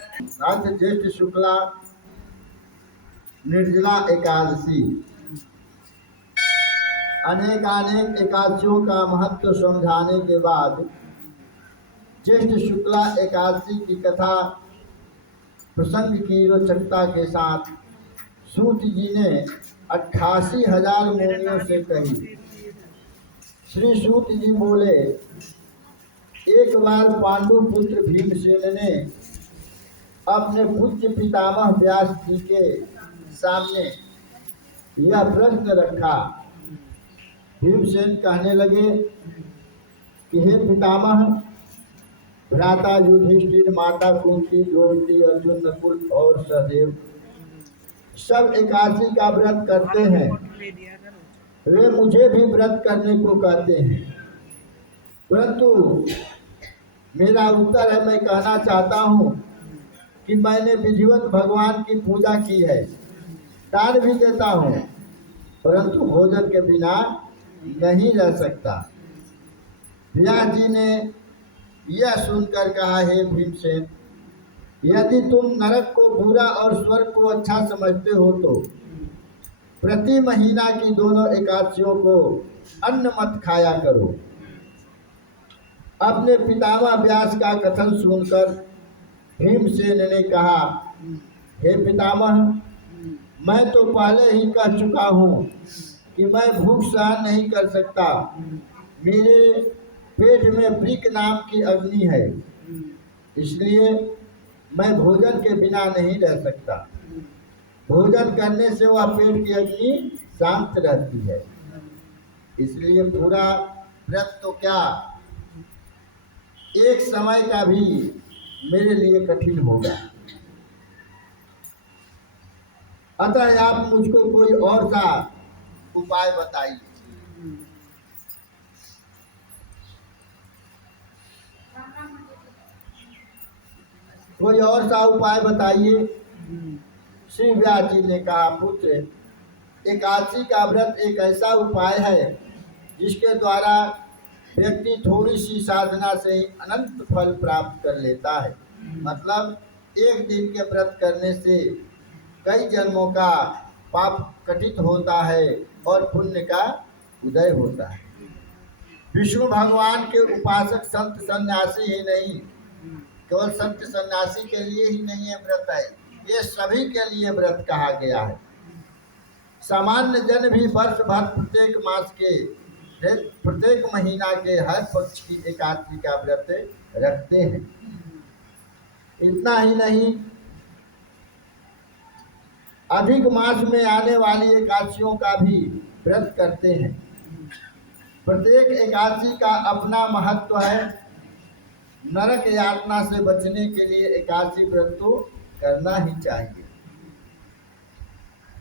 आज ज्येष्ठ शुक्ला निर्जला एकादशी। अनेक एकादशियों का महत्व समझाने के बाद ज्येष्ठ शुक्ला एकादशी की कथा प्रसंग की रोचकता के साथ सूत जी ने 88,000 मुनियों से कही। श्री सूत जी बोले, एक बार पांडु पुत्र भीमसेन ने अपने पूज्य पितामह व्यास जी के सामने यह प्रश्न रखा। भीमसेन कहने लगे कि हे पितामह, भ्राता युधिष्ठिर, माता कुंती, द्रौपदी, अर्जुन, नकुल और सहदेव सब एकादशी का व्रत करते हैं। वे मुझे भी व्रत करने को कहते हैं, परंतु मेरा उत्तर है, मैं कहना चाहता हूँ कि मैंने विधिवत भगवान की पूजा की है, दान भी देता हूँ, परंतु भोजन के बिना नहीं रह सकता। व्यास जी ने यह सुनकर कहा, हे भीमसेन, यदि तुम नरक को बुरा और स्वर्ग को अच्छा समझते हो तो प्रति महीना की दोनों एकादशियों को अन्न मत खाया करो। अपने पितामह व्यास का कथन सुनकर भीमसेन ने कहा, हे पितामह, मैं तो पहले ही कह चुका हूँ कि मैं भूख सहन नहीं कर सकता। मेरे पेट में वृक नाम की अग्नि है, इसलिए मैं भोजन के बिना नहीं रह सकता। भोजन करने से वह पेट की अग्नि शांत रहती है, इसलिए पूरा व्रत तो क्या, एक समय का भी मेरे लिए कठिन होगा। अतः आप मुझको कोई और सा उपाय बताइए। कोई और सा उपाय बताइए। श्री व्यास जी ने कहा, पुत्र, एकादशी का व्रत एक ऐसा उपाय है जिसके द्वारा व्यक्ति थोड़ी सी साधना से ही अनंत फल प्राप्त कर लेता है। मतलब एक दिन के व्रत करने से कई जन्मों का पाप कटित होता है और पुण्य का उदय होता है। विष्णु भगवान के उपासक संत सन्यासी ही नहीं, केवल संत सन्यासी के लिए ही नहीं है व्रत है, ये सभी के लिए व्रत कहा गया है। सामान्य जन भी वर्ष भर प्रत्येक मास के प्रत्येक महीना के हर पक्ष की एकादशी का व्रत रखते हैं। इतना ही नहीं, अधिक मास में आने वाली एकादशियों का भी व्रत करते हैं। प्रत्येक एकादशी का अपना महत्व है। नरक यातना से बचने के लिए एकादशी व्रत तो करना ही चाहिए।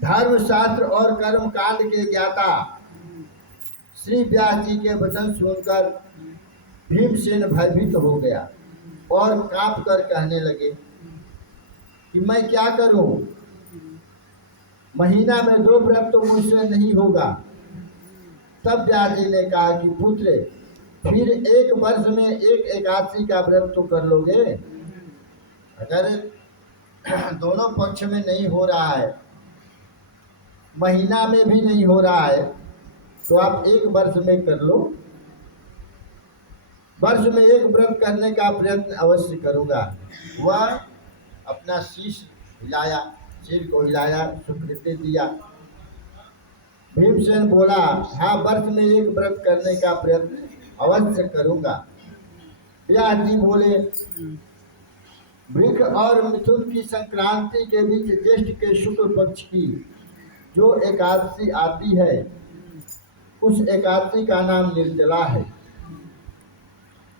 धर्मशास्त्र और कर्मकांड के ज्ञाता श्री व्यास जी के वचन सुनकर भीमसेन भयभीत हो गया और कांप कर कहने लगे कि मैं क्या करूं, महीना में 2 व्रत तो मुझसे नहीं होगा। तब व्यास जी ने कहा कि पुत्र, फिर एक वर्ष में एक एकादशी का व्रत तो कर लोगे। अगर दोनों पक्ष में नहीं हो रहा है, महीना में भी नहीं हो रहा है, तो आप एक वर्ष में कर लो। वर्ष में एक व्रत करने का प्रयत्न अवश्य करूँगा। वह अपना शीश हिलाया, सिर को हिलाया, स्वीकृति दिया। भीमसेन बोला, हाँ, वर्ष में एक व्रत करने का प्रयत्न अवश्य करूँगा। व्यास जी बोले, वृक और मिथुन की संक्रांति के बीच ज्येष्ठ के शुक्ल पक्ष की जो एकादशी आती है, उस एकादशी का नाम निर्जला है।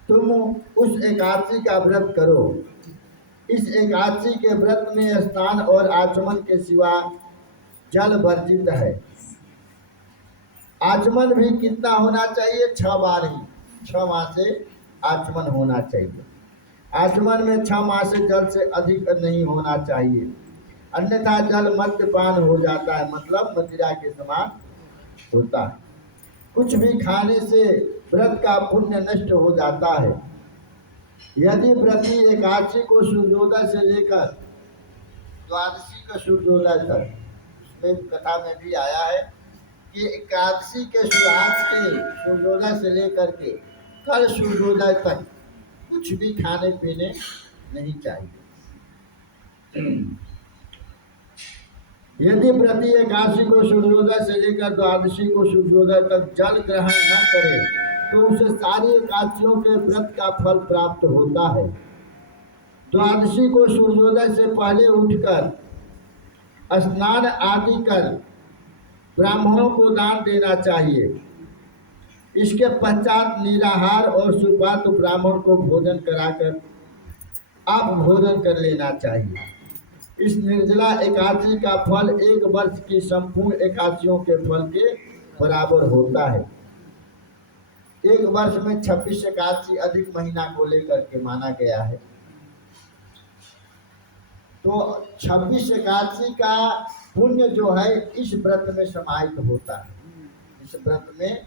तुम उस एकादशी का व्रत करो। इस एकादशी के व्रत में स्नान और आचमन के सिवा जल वर्जित है। आचमन भी कितना होना चाहिए? 6 बार ही, 6 माह से आचमन होना चाहिए। आचमन में 6 माह से जल से अधिक नहीं होना चाहिए, अन्यथा जल मद्यपान हो जाता है, मतलब मदिरा के समान होता है। कुछ भी खाने से व्रत का पुण्य नष्ट हो जाता है। यदि प्रति एकादशी को सूर्योदय से लेकर द्वादशी का सूर्योदय तक, उसमें कथा में भी आया है कि एकादशी के सुहास के सूर्योदय से लेकर के कल सूर्योदय तक कुछ भी खाने पीने नहीं चाहिए। यदि प्रति एकादशी को सूर्योदय से लेकर द्वादशी को सूर्योदय तक जल ग्रहण न करे तो उसे सारी एकादशियों के व्रत का फल प्राप्त होता है। द्वादशी को सूर्योदय से पहले उठकर स्नान आदि कर ब्राह्मणों को दान देना चाहिए। इसके पश्चात निराहार और सुपात्र ब्राह्मण को भोजन कराकर आप भोजन कर लेना चाहिए। इस निर्जला एकादशी का फल एक वर्ष की संपूर्ण एकादशियों के फल के बराबर होता है। एक वर्ष में 26 एकादशी अधिक महीना को लेकर के माना गया है। तो 26 एकादशी का पुण्य जो है इस व्रत में समाहित होता है। इस व्रत में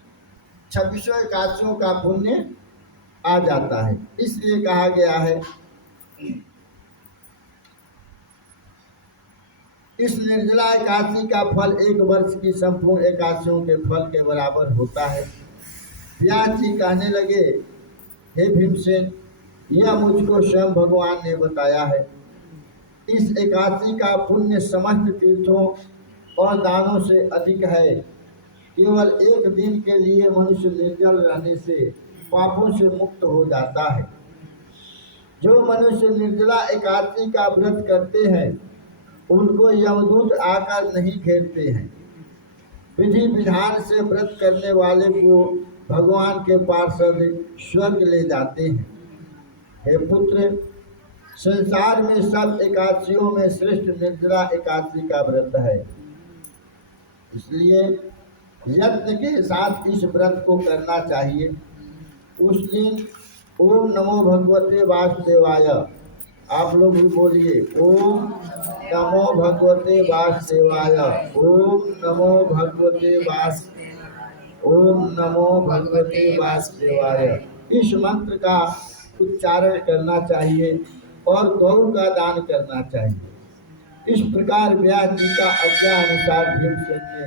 26 एकादशियों का पुण्य आ जाता है। इसलिए कहा गया है इस निर्जला एकादशी का फल एक वर्ष की संपूर्ण एकादशियों के फल के बराबर होता है। व्यास जी कहने लगे, हे भीमसेन, यह मुझको स्वयं भगवान ने बताया है। इस एकादशी का पुण्य समस्त तीर्थों और दानों से अधिक है। केवल एक दिन के लिए मनुष्य निर्जल रहने से पापों से मुक्त हो जाता है। जो मनुष्य निर्जला एकादशी का व्रत करते हैं उनको यमदूत आकर नहीं घेरते हैं। विधि विधान से व्रत करने वाले को भगवान के पार्षद स्वर्ग ले जाते हैं। हे पुत्र, संसार में सब एकादशियों में श्रेष्ठ निर्जला एकादशी का व्रत है। इसलिए यत्न के साथ इस व्रत को करना चाहिए। उस दिन ओम नमो भगवते वासुदेवाय, आप लोग भी बोलिए, ओम नमो भगवते वासुदेवाय, ओम नमो भगवते ओम नमो भगवते वासुदेवाय। इस मंत्र का उच्चारण करना चाहिए और गौ का दान करना चाहिए। इस प्रकार व्यास जी का आज्ञा अनुसार भीमसेन ने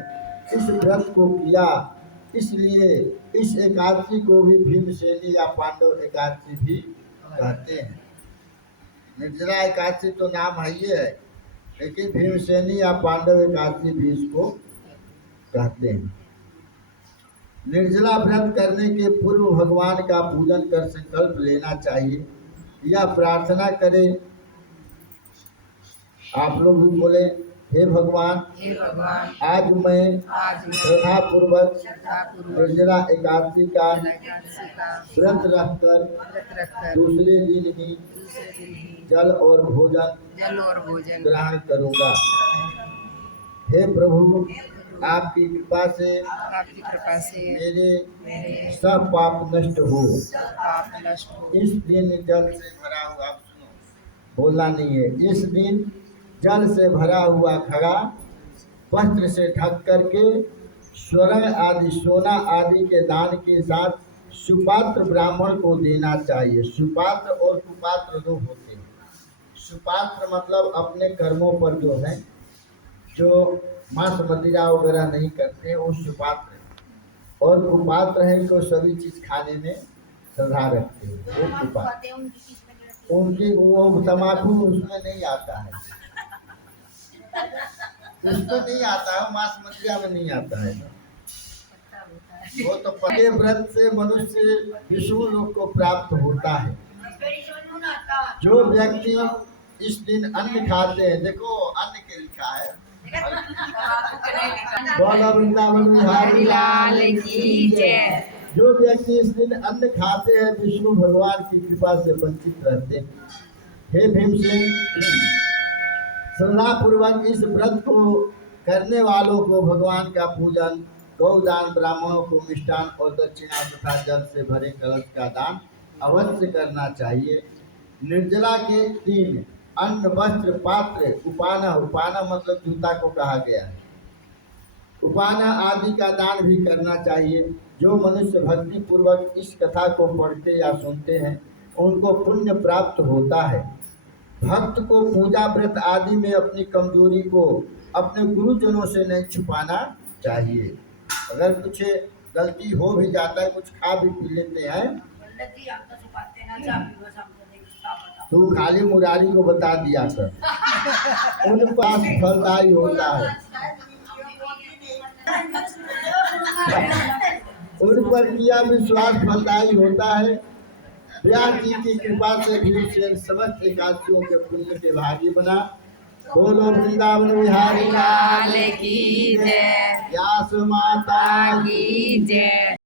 इस व्रत को किया। इसलिए इस एकादशी को भी भीमसेनी या पांडव एकादशी भी कहते हैं। निर्जला एकादशी तो नाम है ही है, लेकिन भीमसेनी या पांडव एकादशी भी इसको कहते हैं। निर्जला व्रत करने के पूर्व भगवान का पूजन कर संकल्प लेना चाहिए या प्रार्थना करें। आप लोग भी बोले, हे भगवान, आज मैं श्रद्धा पूर्वक निर्जला एकादशी का व्रत रखकर दूसरे दिन ही जल और भोजन ग्रहण करूंगा। हे प्रभु, आपकी कृपा से मेरे सब पाप नष्ट हो। इस दिन जल से भरा हुआ, आप सुनो, बोलना नहीं है, इस दिन जल से भरा हुआ घड़ा वस्त्र से ढक करके स्वर्ण आदि सोना आदि के दान के साथ सुपात्र ब्राह्मण को देना चाहिए। सुपात्र और कुपात्र दो होते हैं। सुपात्र मतलब अपने कर्मों पर जो है, जो मांस मदिरा वगैरह नहीं करते, वो सुपात्र है। और कुपात्र है तो सभी चीज खाने में श्रद्धा रखते हैं, वो कुपात्र। उनकी वो तम्बाकू उसमें नहीं आता है, उसमें नहीं आता है, मांस मदिरा में नहीं आता है। वो तो पके व्रत से मनुष्य विष्णु लोक को प्राप्त होता है। जो व्यक्ति इस दिन अन्न खाते हैं, देखो अन्न के लिखा है, जो व्यक्ति इस दिन अन्न खाते हैं विष्णु भगवान की कृपा से वंचित रहते हैं। हे भीमसेन, श्रद्धा पूर्वक इस व्रत को करने वालों को भगवान का पूजन, गौदान, ब्राह्मणों को मिष्टान और दक्षिणा तथा जल से भरे कलश का दान अवश्य करना चाहिए। निर्जला के दिन अन्न, वस्त्र, पात्र, उपाना, उपाना मतलब जूता को कहा गया है, उपाना आदि का दान भी करना चाहिए। जो मनुष्य भक्ति पूर्वक इस कथा को पढ़ते या सुनते हैं उनको पुण्य प्राप्त होता है। भक्त को पूजा व्रत आदि में अपनी कमजोरी को अपने गुरुजनों से नहीं छुपाना चाहिए। अगर कुछ गलती हो भी जाता है, कुछ खा भी पी लेते हैं, तू खाली मुरारी को बता दिया कर, उन पास फलदायी होता है, उन पर किया विश्वास फलदायी होता है। व्यास जी की कृपा से भीमसेन समस्त एकादशियों के पुण्य के भागी बना। बोलो वृंदावन बिहारी लाल की जय, व्यास माता की जय।